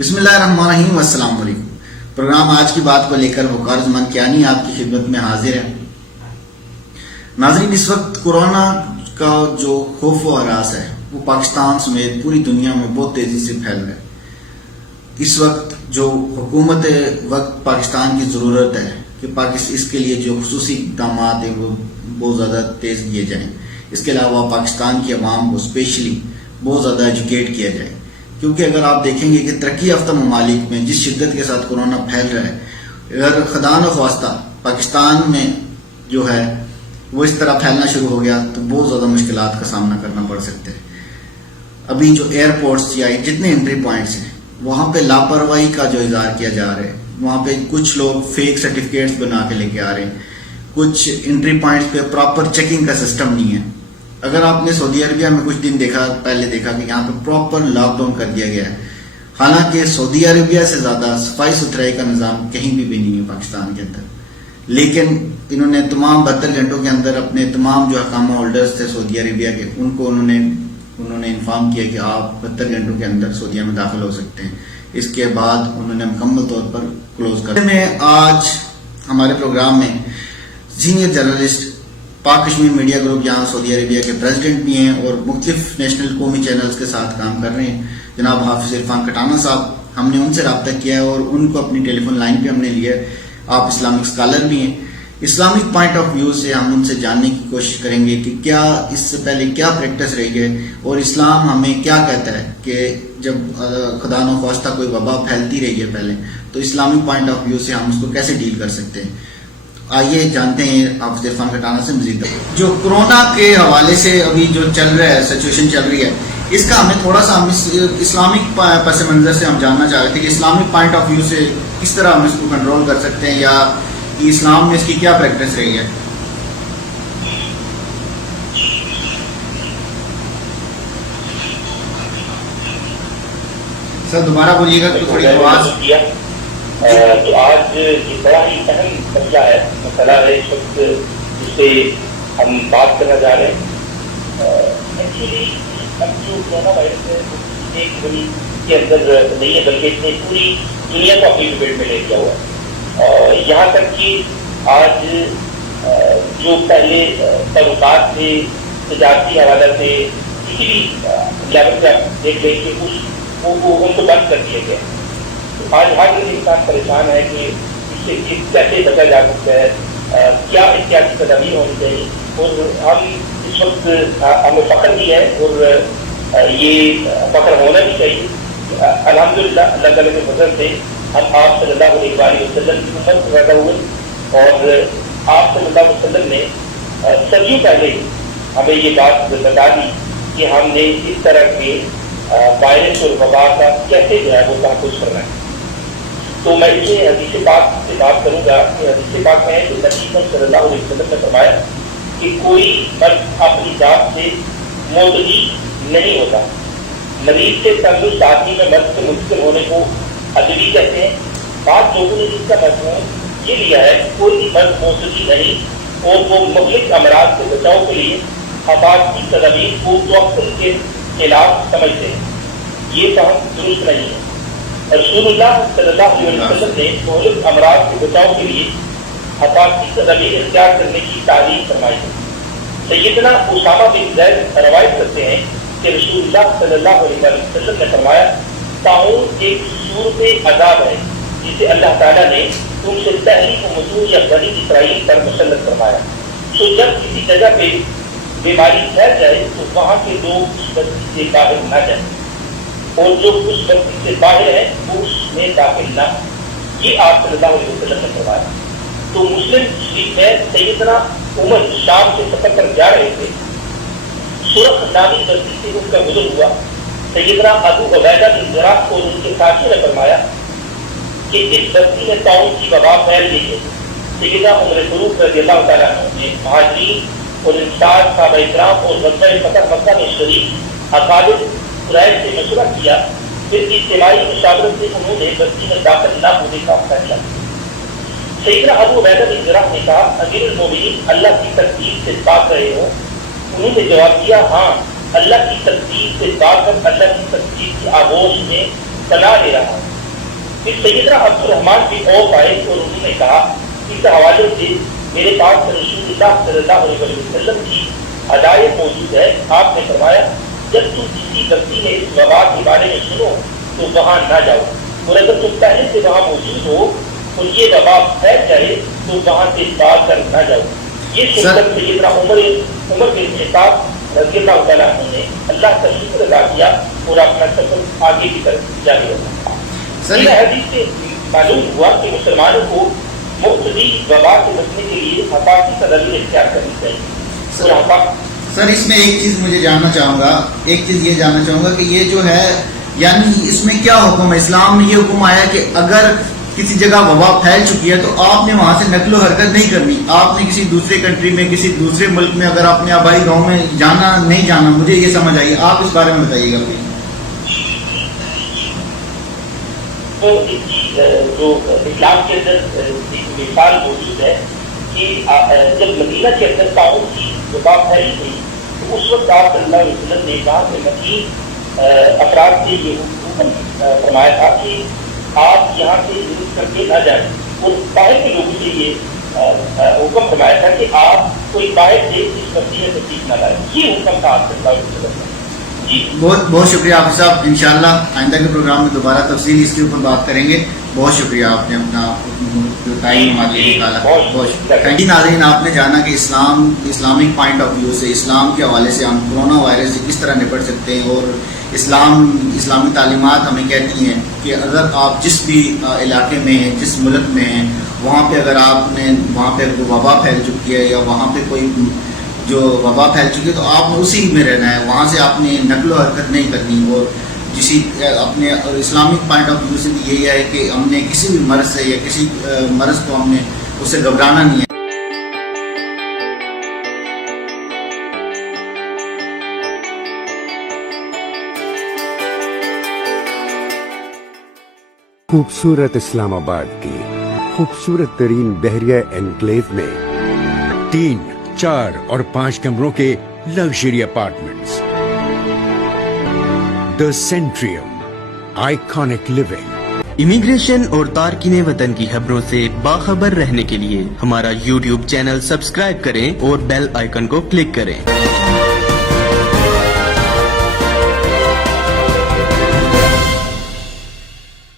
بسم اللہ الرحمن الرحیم، السلام علیکم۔ پروگرام آج کی بات کو لے کر وقار زمان کیانی آپ کی خدمت میں حاضر ہے۔ ناظرین، اس وقت کورونا کا جو خوف و ہراس ہے وہ پاکستان سمیت پوری دنیا میں بہت تیزی سے پھیل رہا ہے۔ اس وقت جو حکومت وقت پاکستان کی ضرورت ہے کہ اس کے لیے جو خصوصی اقدامات ہیں وہ بہت زیادہ تیز کیے جائیں۔ اس کے علاوہ پاکستان کی عوام کو اسپیشلی بہت زیادہ ایجوکیٹ کیا جائے، کیونکہ اگر آپ دیکھیں گے کہ ترقی یافتہ ممالک میں جس شدت کے ساتھ کورونا پھیل رہا ہے، اگر خدا نخواستہ پاکستان میں جو ہے وہ اس طرح پھیلنا شروع ہو گیا تو بہت زیادہ مشکلات کا سامنا کرنا پڑ سکتے ہیں۔ ابھی جو ایئرپورٹس یا جتنے انٹری پوائنٹس ہیں وہاں پہ لاپرواہی کا جو اظہار کیا جا رہا ہے، وہاں پہ کچھ لوگ فیک سرٹیفکیٹس بنا کے لے کے آ رہے ہیں، کچھ انٹری پوائنٹس پہ پراپر چیکنگ کا سسٹم نہیں ہے۔ اگر آپ نے سعودی عربیہ میں کچھ دن پہلے دیکھا کہ یہاں پہ پراپر لاک ڈاؤن کر دیا گیا ہے، حالانکہ سعودی عربیہ سے زیادہ صفائی ستھرائی کا نظام کہیں بھی نہیں ہے پاکستان کے اندر، لیکن انہوں نے تمام 72 گھنٹوں کے اندر اپنے تمام جو اقامہ ہولڈرز تھے سعودی عربیہ کے ان کو انہوں نے انفارم کیا کہ آپ 72 گھنٹوں کے اندر سعودیہ میں داخل ہو سکتے ہیں۔ اس کے بعد انہوں نے مکمل طور پر کلوز کر دیا۔ آج ہمارے پروگرام میں سینئر جرنلسٹ پاک کشمیر میڈیا گروپ یہاں سعودی عربیہ کے پریزیڈنٹ بھی ہیں اور مختلف نیشنل قومی چینلز کے ساتھ کام کر رہے ہیں، جناب حافظ عرفان کٹانہ صاحب۔ ہم نے ان سے رابطہ کیا ہے اور ان کو اپنی ٹیلی فون لائن پہ ہم نے لیا ہے۔ آپ اسلامک اسکالر بھی ہیں، اسلامک پوائنٹ آف ویو سے ہم ان سے جاننے کی کوشش کریں گے کہ کیا اس سے پہلے کیا پریکٹس رہی ہے اور اسلام ہمیں کیا کہتا ہے کہ جب خدا نخواستہ کوئی وبا پھیلتی رہی ہے پہلے تو اسلامک پوائنٹ آف ویو سے ہم اس کو کیسے ڈیل کر سکتے ہیں۔ آئیے جانتے ہیں حافظ عرفان کٹانہ سے مزید۔ جو کورونا کے حوالے سے ابھی جو چل رہا ہے، سچویشن چل رہی ہے، اس کا ہمیں تھوڑا سا اسلامک پس منظر سے ہم جاننا چاہ رہے تھے کہ اسلامک پوائنٹ آف ویو سے کس طرح ہم اس کو کنٹرول کر سکتے ہیں، یا اسلام میں اس کی کیا پریکٹس رہی ہے۔ سر دوبارہ بولیے گا تو تھوڑی آواز۔ تو آج یہ بڑا ہی اہم مسئلہ ہے، مسئلہ ہے اس وقت جس سے ہم بات کرنا چاہ رہے ہیں۔ ایکچولی اب جو کورونا وائرس ہے ایک ملک کے اندر نہیں ہے بلکہ اس نے پوری دنیا کو اپنی لپیٹ میں لے لیا ہوا ہے، اور یہاں تک کہ آج جو پہلے تعلقات تھے تجارتی حوالہ سے کسی بھی لیول پہ آپ دیکھ لیں کہ ان کو بند کر دیا گیا۔ آج ہر دن انسان پریشان ہے کہ اس سے کیسے بچا جا سکتا ہے، کیا احتیاطی تدابیر ہونی چاہیے، اور ہم اس وقت ہمیں فخر بھی ہے اور یہ فخر ہونا بھی چاہیے۔ الحمدللہ اللہ تعالیٰ کے فضل سے ہم آپ صلی اللہ علیہ وسلم کی امت سے پیدا ہوئے، اور آپ صلی اللہ علیہ وسلم نے صدیوں پہلے ہمیں یہ بات بتا دی کہ ہم نے اس طرح کے وائرس اور وبا کا کیسے جو ہے وہ تحفظ کرنا ہے۔ تو میں اسے حدیث پاک سے بات کروں گا کہ حدیث پاک میں جو نبی صلی اللہ علیہ وسلم نے فرمایا کہ کوئی مرد اپنی ذات سے معتدی نہیں ہوتا۔ مریض سے تندرست آدمی میں مرد سے منتقل ہونے کو عدوی کہتے ہیں۔ بعض لوگوں نے اس کا مضمون یہ لیا ہے کہ کوئی مرد معتدی نہیں اور وہ مہلک امراض سے بچاؤ کے لیے حفاظتی تدابیر کو توقل کے خلاف سمجھتے ہیں۔ یہ فہم درست نہیں ہے۔ رسول اللہ صلی اللہ علیہ وسلم نے مہلک امراض سے بچاؤ کے لیے حفاظتی تدابیر اختیار کرنے کی تعلیم فرمائی ہے۔ سیدنا اسامہ بن زید روایت کرتے ہیں کہ رسول اللہ صلی اللہ علیہ وسلم نے فرمایا، طاعون ایک صورت عذاب ہے جسے اللہ تعالیٰ نے ان سے پہلی امتوں یا بنی اسرائیل پر مسلط فرمایا۔ تو جب کسی جگہ پہ بیماری پھیل جائے تو وہاں کے لوگ اس بستی سے باہر نہ جائیں، اور جو اس بستی سے باہر ہے وہ اس میں داخل نہ۔ یہ آپ صلی اللہ علیہ وسلم نے فرمایا۔ تو مسلم شریف ہے سیدنا عمر شام سے سفر پر جا رہے تھے، سرخ نامی بستی سے ان کا گزر ہوا۔ سیدنا ابو عبیدہ بن جراح اور ان کے ساتھی نے فرمایا کہ اس بستی میں طاعون کی وبا پھیل گئی ہے۔ سیدنا عمر فاروق رضی اللہ تعالیٰ عنہ نے مہاجرین اور انصار صحابہ کرام اور غزوہ فتح مکہ میں شریک اکابر قریش سے مشورہ کیا، پھر اجتماعی مشاورت سے انہوں نے بستی میں داخل نہ ہونے کا فیصلہ کیا۔ سیدنا ابو عبیدہ بن جراح نے کہا، امیر المومنین اللہ کی تقدیر سے بات رہے ہو؟ انہوں نے جواب دیا، ہاں اللہ کی تقدیر سے بات کر اللہ کی تقدیر کی آغوش میں پناہ لے رہا ہوں. پھر سیدنا عبد الرحمان بن عوف آئے اور انہوں نے کہا اس حوالے سے میرے پاس رسول اللہ صلی اللہ علیہ وسلم کی ہدایت موجود ہے. آپ نے فرمایا جب تم کسی بستی میں اس وبا کے بارے میں سنو تو وہاں نہ جاؤ, اور اگر تم پہلے سے وہاں موجود ہو اور یہ وبا پھیل جائے تو وہاں سے بھاگ کر نہ جاؤ. یہ سن کر سیدنا عمر بن خطاب رضی اللہ تعالیٰ عنہ نے اللہ کا شکر ادا کیا اور اپنا سفر آگے کی طرف جاری رکھا. اس حدیث سے معلوم ہوا کہ مسلمانوں کو مبتدی وبا سے بچنے کے لیے حفاظتی تدابیر اختیار کرنی چاہیے. سر اس میں ایک چیز مجھے جاننا چاہوں گا, ایک چیز یہ جاننا چاہوں گا کہ یہ جو ہے یعنی اس میں کیا حکم ہے؟ اسلام میں یہ حکم آیا کہ اگر کسی جگہ وبا پھیل چکی ہے تو آپ نے وہاں سے نقل و حرکت نہیں کرنی. آپ نے کسی دوسرے کنٹری میں, کسی دوسرے ملک میں اگر آپ نے آبائی گاؤں میں جانا نہیں جانا, مجھے یہ سمجھ آئیے, آپ اس بارے میں بتائیے گا پلیز. جو اسلام کے اندر ایک مثال موجود ہے کہ جب مدینہ کے اندر تعاون کی وبا پھیلی گئی تو اس وقت آپ صلی اللہ علیہ وسلم نے کہا کہ مکی افراد سے یہ حکم فرمایا تھا کہ آپ یہاں سے یوز کر کے نہ جائیں, اور باہر کے لوگوں سے یہ حکم فرمایا تھا کہ آپ کوئی باہر سے اس بستی میں تشریف نہ لائیں. یہ حکم تھا آپ صلی اللہ علیہ وسلم. بہت بہت شکریہ حافظ صاحب. انشاءاللہ آئندہ کے پروگرام میں دوبارہ تفصیلی اس کے اوپر بات کریں گے. بہت شکریہ, آپ نے اپنا جو ٹائم ہمارے لیے نکالا. بہت شکریہ. ناظرین, آپ نے جانا کہ اسلامک پوائنٹ آف ویو سے, اسلام کے حوالے سے ہم کورونا وائرس سے کس طرح نپٹ سکتے ہیں, اور اسلامی تعلیمات ہمیں کہتی ہیں کہ اگر آپ جس بھی علاقے میں ہیں, جس ملک میں ہیں, وہاں پہ اگر وہاں پہ وبا پھیل چکی ہے یا وہاں پہ کوئی جو وبا پھیل چکی ہے تو آپ نے اسی میں رہنا ہے, وہاں سے آپ نے نقل و حرکت نہیں کرنی. اور اپنے اسلامک پوائنٹ آف ویو سے یہی ہے کہ ہم نے کسی بھی مرض سے یا کسی مرض کو ہم نے اس سے گھبرانا نہیں ہے. خوبصورت اسلام آباد کی خوبصورت ترین بحریہ انکلیو میں 3, 4 اور 5 کمروں کے لگژری اپارٹمنٹس. دی سینٹریم, آئیکانک لیونگ. امیگریشن اور تارکین وطن کی خبروں سے باخبر رہنے کے لیے ہمارا YouTube چینل سبسکرائب کریں اور بیل آئیکن کو کلک کریں.